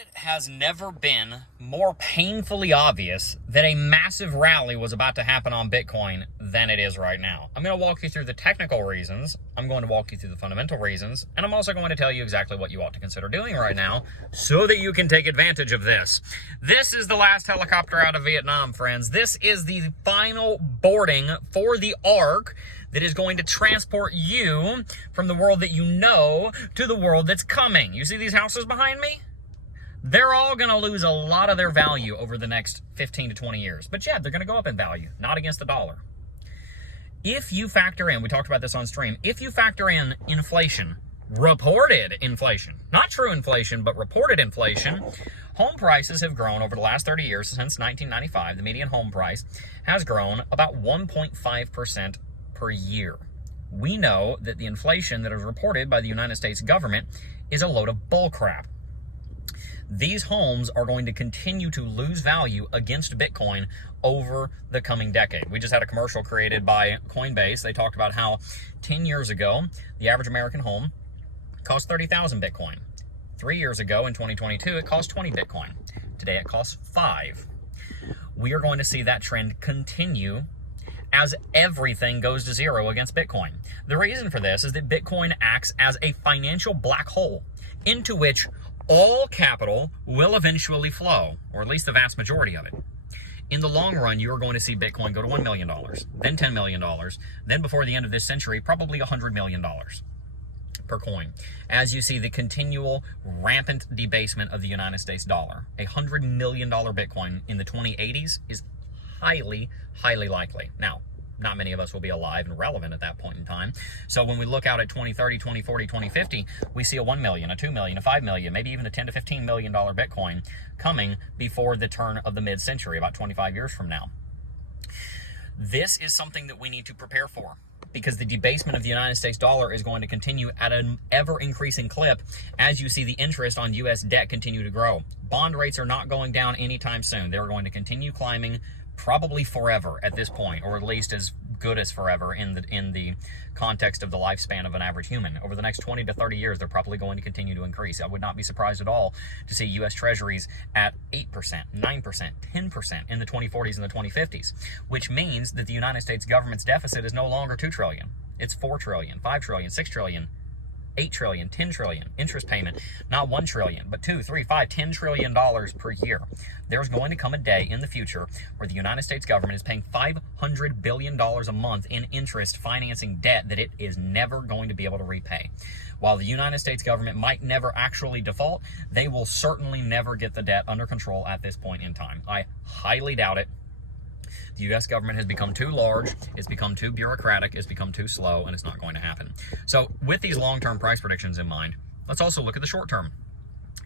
It has never been more painfully obvious that a massive rally was about to happen on Bitcoin than it is right now. I'm going to walk you through the technical reasons, I'm going to walk you through the fundamental reasons, and I'm also going to tell you exactly what you ought to consider doing right now so that you can take advantage of this. This is the last helicopter out of Vietnam, friends. This is the final boarding for the Ark that is going to transport you from the world that you know to the world that's coming. You see these houses behind me? They're all going to lose a lot of their value over the next 15 to 20 years. But yeah, they're going to go up in value, not against the dollar. If you factor in, we talked about this on stream, if you factor in inflation, reported inflation, not true inflation, but reported inflation, home prices have grown over the last 30 years since 1995. The median home price has grown about 1.5% per year. We know that the inflation that is reported by the United States government is a load of bullcrap. These homes are going to continue to lose value against Bitcoin over the coming decade. We just had a commercial created by Coinbase. They talked about how 10 years ago, the average American home cost 30,000 Bitcoin. 3 years ago, in 2022, it cost 20 Bitcoin. Today, it costs 5. We are going to see that trend continue as everything goes to zero against Bitcoin. The reason for this is that Bitcoin acts as a financial black hole into which all capital will eventually flow, or at least the vast majority of it. In the long run, you are going to see Bitcoin go to $1 million, then $10 million, then before the end of this century, probably $100 million per coin, as you see the continual rampant debasement of the United States dollar. A $100 million Bitcoin in the 2080s is highly, highly likely. Now, not many of us will be alive and relevant at that point in time. So when we look out at 2030, 2040, 2050, we see a 1 million, a 2 million, a 5 million, maybe even a 10 to $15 million Bitcoin coming before the turn of the mid-century, about 25 years from now. This is something that we need to prepare for, because the debasement of the United States dollar is going to continue at an ever-increasing clip as you see the interest on U.S. debt continue to grow. Bond rates are not going down anytime soon. They're going to continue climbing probably forever at this point, or at least as good as forever in the context of the lifespan of an average human. Over the next 20 to 30 years, they're probably going to continue to increase. I would not be surprised at all to see U.S. Treasuries at 8%, 9%, 10% in the 2040s and the 2050s, which means that the United States government's deficit is no longer 2 trillion. It's 4 trillion, 5 trillion, 6 trillion, 8 trillion, 10 trillion, interest payment, not 1 trillion, but 2, 3, 5, $10 trillion per year. There's going to come a day in the future where the United States government is paying $500 billion a month in interest financing debt that it is never going to be able to repay. While the United States government might never actually default, they will certainly never get the debt under control at this point in time. I highly doubt it. The U.S. government has become too large, it's become too bureaucratic, it's become too slow, and it's not going to happen. So with these long-term price predictions in mind, let's also look at the short term.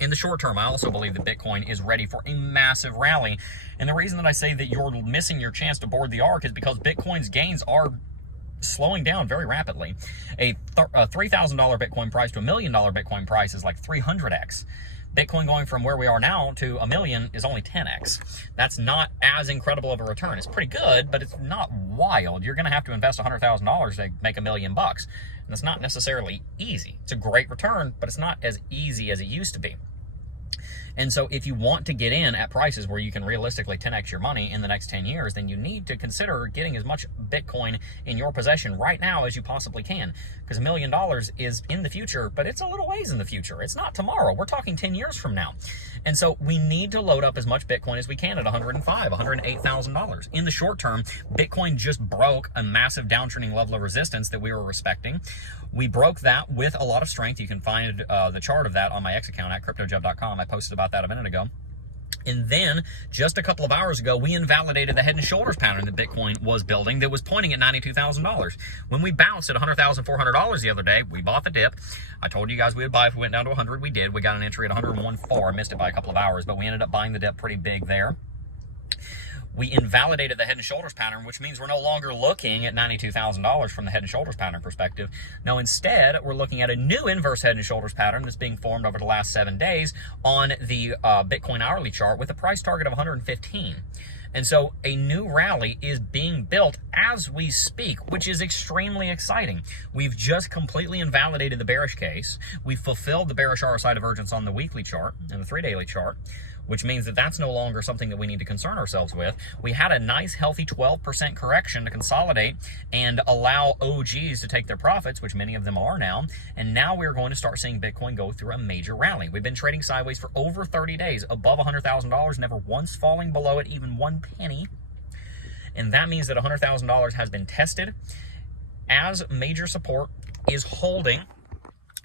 In the short term, I also believe that Bitcoin is ready for a massive rally. And the reason that I say that you're missing your chance to board the Ark is because Bitcoin's gains are slowing down very rapidly. A $3,000 Bitcoin price to $1 million Bitcoin price is like 300x. Bitcoin going from where we are now to $1 million is only 10x. That's not as incredible of a return. It's pretty good, but it's not wild. You're going to have to invest $100,000 to make $1 million bucks. And that's not necessarily easy. It's a great return, but it's not as easy as it used to be. And so if you want to get in at prices where you can realistically 10x your money in the next 10 years, then you need to consider getting as much Bitcoin in your possession right now as you possibly can. Because $1 million is in the future, but it's a little ways in the future. It's not tomorrow. We're talking 10 years from now. And so we need to load up as much Bitcoin as we can at $105,000, $108,000. In the short term, Bitcoin just broke a massive downtrending level of resistance that we were respecting. We broke that with a lot of strength. You can find the chart of that on my X account at cryptojub.com. I posted about that a minute ago. And then, just a couple of hours ago, we invalidated the head and shoulders pattern that Bitcoin was building that was pointing at $92,000. When we bounced at $100,400 the other day, we bought the dip. I told you guys we would buy if we went down to 100. We did. We got an entry at 101.4. Missed it by a couple of hours, but we ended up buying the dip pretty big there. We invalidated the head and shoulders pattern, which means we're no longer looking at $92,000 from the head and shoulders pattern perspective. Now, instead, we're looking at a new inverse head and shoulders pattern that's being formed over the last 7 days on the Bitcoin hourly chart with a price target of 115. And so a new rally is being built as we speak, which is extremely exciting. We've just completely invalidated the bearish case. We fulfilled the bearish RSI divergence on the weekly chart and the 3-daily chart, which means that that's no longer something that we need to concern ourselves with. We had a nice, healthy 12% correction to consolidate and allow OGs to take their profits, which many of them are now. And now we're going to start seeing Bitcoin go through a major rally. We've been trading sideways for over 30 days, above $100,000, never once falling below it, even 1 penny. And that means that $100,000 has been tested as major support, is holding.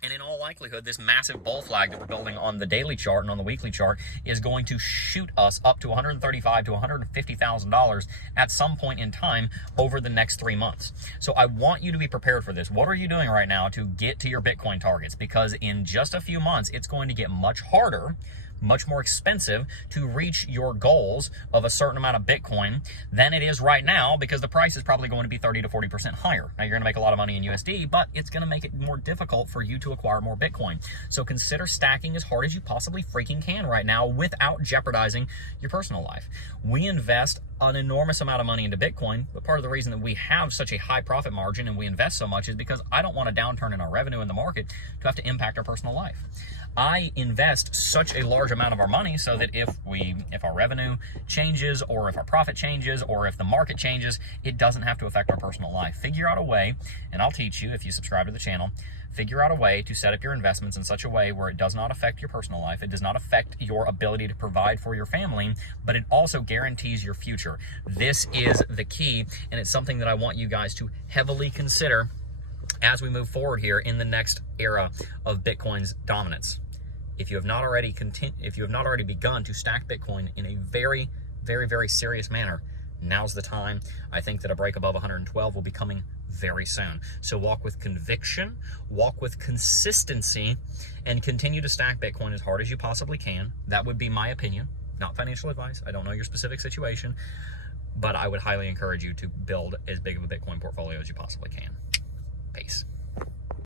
And in all likelihood, this massive bull flag that we're building on the daily chart and on the weekly chart is going to shoot us up to $135,000 to $150,000 at some point in time over the next 3 months. So I want you to be prepared for this. What are you doing right now to get to your Bitcoin targets? Because in just a few months, it's going to get much harder, much more expensive to reach your goals of a certain amount of Bitcoin than it is right now, because the price is probably going to be 30 to 40% higher. Now, you're going to make a lot of money in USD, but it's going to make it more difficult for you to acquire more Bitcoin. So consider stacking as hard as you possibly freaking can right now without jeopardizing your personal life. We invest an enormous amount of money into Bitcoin, but part of the reason that we have such a high profit margin and we invest so much is because I don't want a downturn in our revenue in the market to have to impact our personal life. I invest such a large amount of our money so that if our revenue changes, or if our profit changes, or if the market changes, it doesn't have to affect our personal life. Figure out a way, and I'll teach you if you subscribe to the channel, figure out a way to set up your investments in such a way where it does not affect your personal life, it does not affect your ability to provide for your family, but it also guarantees your future. This is the key, and it's something that I want you guys to heavily consider as we move forward here in the next era of Bitcoin's dominance. If you have not already begun to stack Bitcoin in a very, very, very serious manner, now's the time. I think that a break above 112 will be coming very soon. So walk with conviction, walk with consistency, and continue to stack Bitcoin as hard as you possibly can. That would be my opinion, not financial advice. I don't know your specific situation, but I would highly encourage you to build as big of a Bitcoin portfolio as you possibly can. Peace.